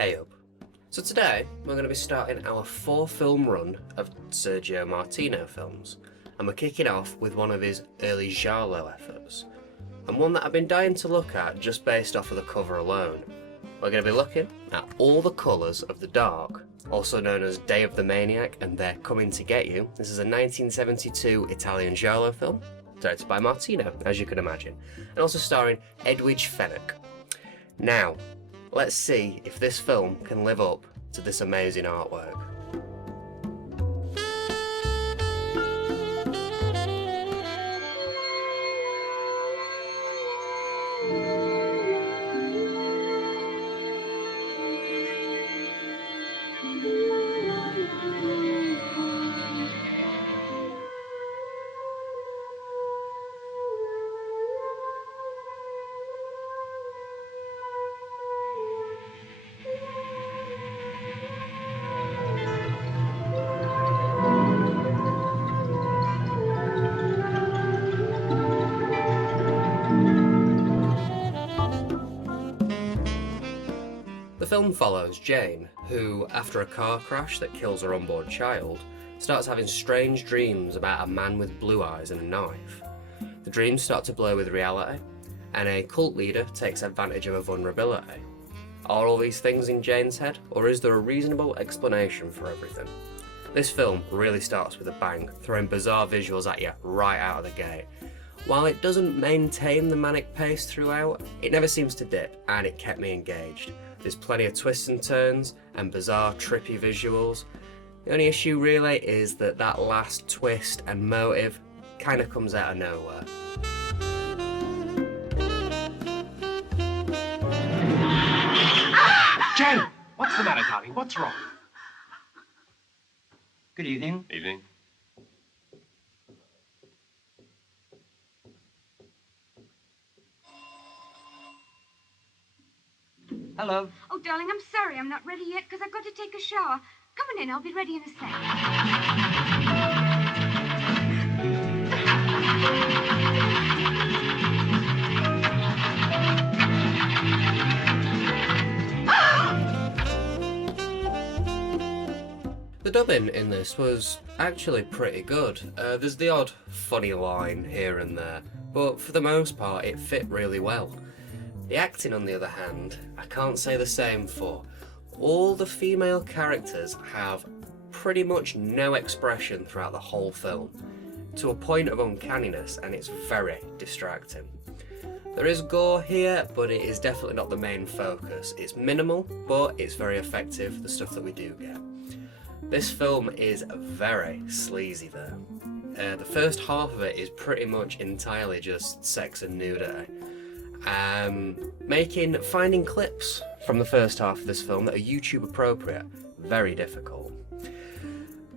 Hey up. So today we're going to be starting our 4-film run of Sergio Martino films, and we're kicking off with one of his early Giallo efforts, and one that I've been dying to look at just based off of the cover alone. We're going to be looking at All the Colours of the Dark, also known as Day of the Maniac and They're Coming to Get You. This is a 1972 Italian Giallo film, directed by Martino, as you can imagine, and also starring Edwidge Fenwick. Now, let's see if this film can live up to this amazing artwork. The film follows Jane, who, after a car crash that kills her unborn child, starts having strange dreams about a man with blue eyes and a knife. The dreams start to blur with reality, and a cult leader takes advantage of a vulnerability. Are all these things in Jane's head, or is there a reasonable explanation for everything? This film really starts with a bang, throwing bizarre visuals at you right out of the gate. While it doesn't maintain the manic pace throughout, it never seems to dip, and it kept me engaged. There's plenty of twists and turns and bizarre, trippy visuals. The only issue really is that last twist and motive kind of comes out of nowhere. Jen! What's the matter, darling? What's wrong? Good evening. Evening. Hello. Oh, darling, I'm sorry I'm not ready yet because I've got to take a shower. Come on in, I'll be ready in a sec. The dubbing in this was actually pretty good. There's the odd funny line here and there, but for the most part it fit really well. The acting, on the other hand, I can't say the same for. All the female characters have pretty much no expression throughout the whole film, to a point of uncanniness, and it's very distracting. There is gore here, but it is definitely not the main focus. It's minimal, but it's very effective, the stuff that we do get. This film is very sleazy though. The first half of it is pretty much entirely just sex and nudity. Finding clips from the first half of this film that are YouTube appropriate, very difficult.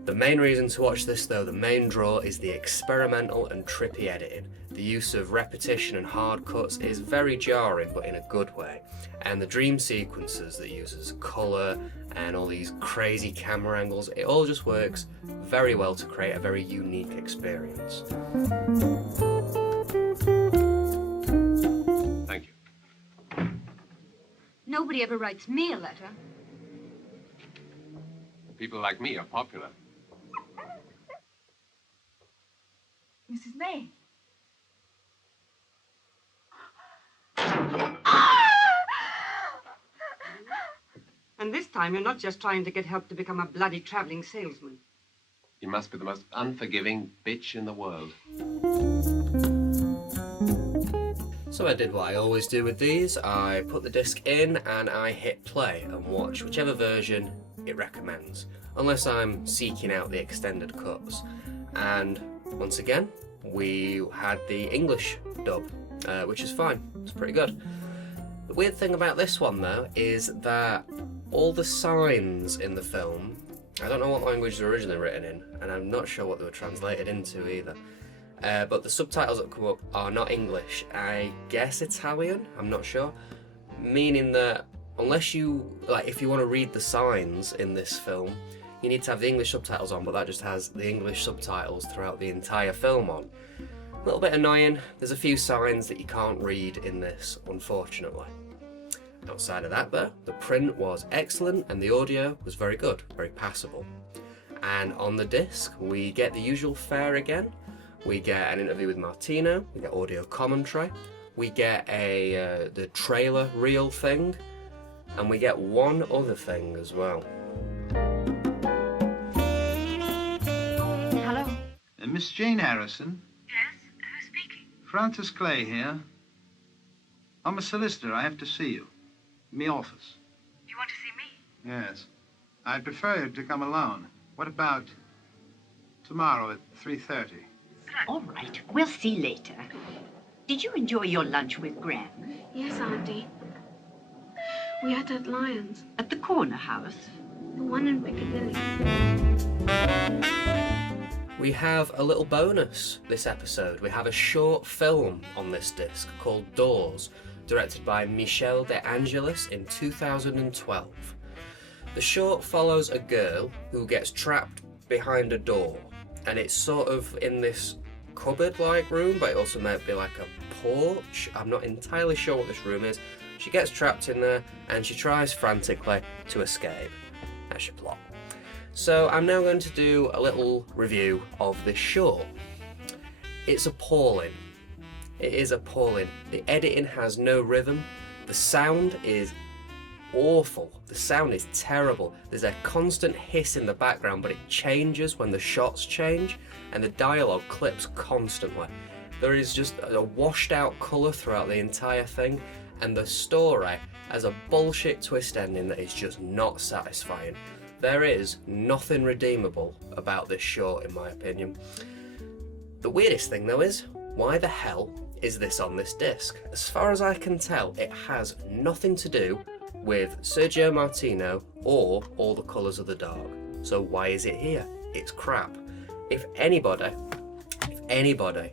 The main reason to watch this though, the main draw, is the experimental and trippy editing. The use of repetition and hard cuts is very jarring, but in a good way. And the dream sequences that uses colour and all these crazy camera angles, it all just works very well to create a very unique experience. Thank you. Nobody ever writes me a letter. People like me are popular. Mrs. May. And this time you're not just trying to get help to become a bloody traveling salesman. You must be the most unforgiving bitch in the world. So I did what I always do with these. I put the disc in and I hit play and watch whichever version it recommends, unless I'm seeking out the extended cuts. And once again, we had the English dub, which is fine. It's pretty good. The weird thing about this one though is that all the signs in the film, I don't know what language they're originally written in, and I'm not sure what they were translated into either. But the subtitles that come up are not English, I guess Italian, I'm not sure. Meaning that unless you, if you want to read the signs in this film, you need to have the English subtitles on, but that just has the English subtitles throughout the entire film on. A little bit annoying. There's a few signs that you can't read in this, unfortunately. Outside of that though, the print was excellent and the audio was very good, very passable. And on the disc, we get the usual fare again. We get an interview with Martino, we get audio commentary, we get the trailer reel thing, and we get one other thing as well. Hello? Miss Jane Harrison? Yes? Who's speaking? Francis Clay here. I'm a solicitor. I have to see you. Me office. You want to see me? Yes. I'd prefer you to come alone. What about tomorrow at 3:30? All right, we'll see later. Did you enjoy your lunch with Gran? Yes, Auntie. We ate at Lyons, At the corner house? the one in Piccadilly. We have a little bonus this episode. We have a short film on this disc called Doors, directed by Michel De Angelis in 2012. The short follows a girl who gets trapped behind a door, and it's sort of in this cupboard-like room, but it also might be like a porch. I'm not entirely sure what this room is. She gets trapped in there, and she tries frantically to escape. That's your plot. So I'm now going to do a little review of this short. It's appalling. It is appalling. The editing has no rhythm. The sound is awful. The sound is terrible. There's a constant hiss in the background, but it changes when the shots change, and the dialogue clips constantly. There is just a washed out colour throughout the entire thing, and the story has a bullshit twist ending that is just not satisfying. There is nothing redeemable about this short, in my opinion. The weirdest thing though is, why the hell is this on this disc? As far as I can tell, it has nothing to do with Sergio Martino or All the Colours of the Dark. So why is it here? It's crap. If anybody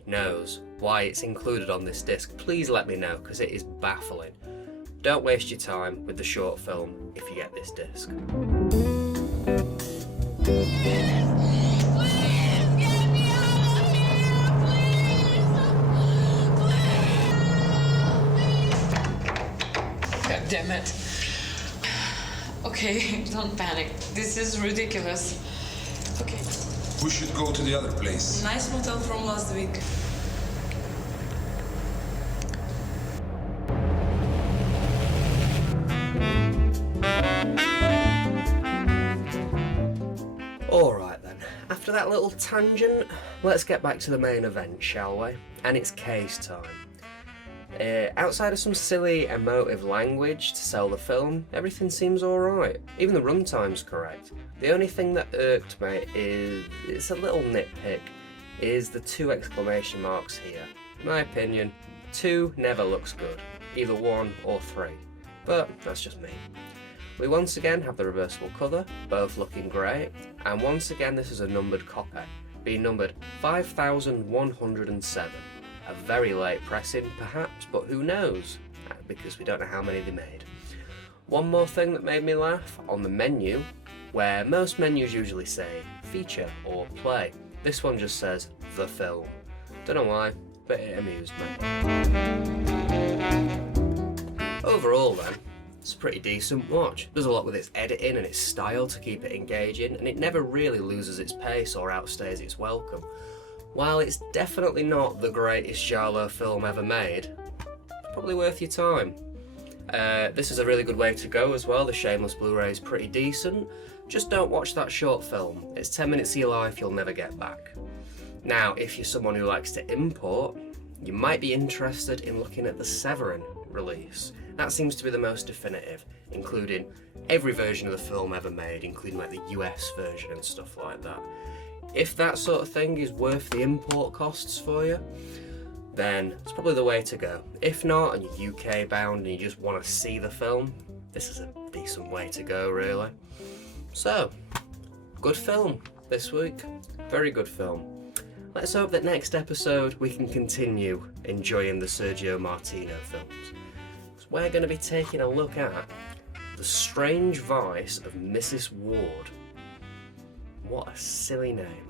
knows why it's included on this disc, please let me know, because it is baffling. Don't waste your time with the short film if you get this disc. God damn it. Okay, don't panic. This is ridiculous. Okay. We should go to the other place. Nice motel from last week. Alright then, after that little tangent, let's get back to the main event, shall we? And it's case time. Outside of some silly emotive language to sell the film, everything seems alright. Even the runtime's correct. The only thing that irked me is, it's a little nitpick, is the 2 exclamation marks here. In my opinion, 2 never looks good, either 1 or 3. But that's just me. We once again have the reversible cover, both looking great, and once again this is a numbered copy, being numbered 5107. A very late pressing perhaps, but who knows, because we don't know how many they made. One more thing that made me laugh, on the menu, where most menus usually say feature or play, this one just says the film. Don't know why, but it amused me. Overall then, it's a pretty decent watch. Does a lot with its editing and its style to keep it engaging, and it never really loses its pace or outstays its welcome. While it's definitely not the greatest Giallo film ever made, it's probably worth your time. This is a really good way to go as well. The Shameless Blu Ray is pretty decent. Just don't watch that short film. It's 10 minutes of your life you'll never get back. Now, if you're someone who likes to import, you might be interested in looking at the Severin release. That seems to be the most definitive, including every version of the film ever made, including like the US version and stuff like that. If that sort of thing is worth the import costs for you, then it's probably the way to go. If not, and you're UK bound and you just want to see the film, this is a decent way to go, really. So, good film this week. Very good film. Let's hope that next episode we can continue enjoying the Sergio Martino films. So we're going to be taking a look at The Strange Vice of Mrs. Wardh. What a silly name.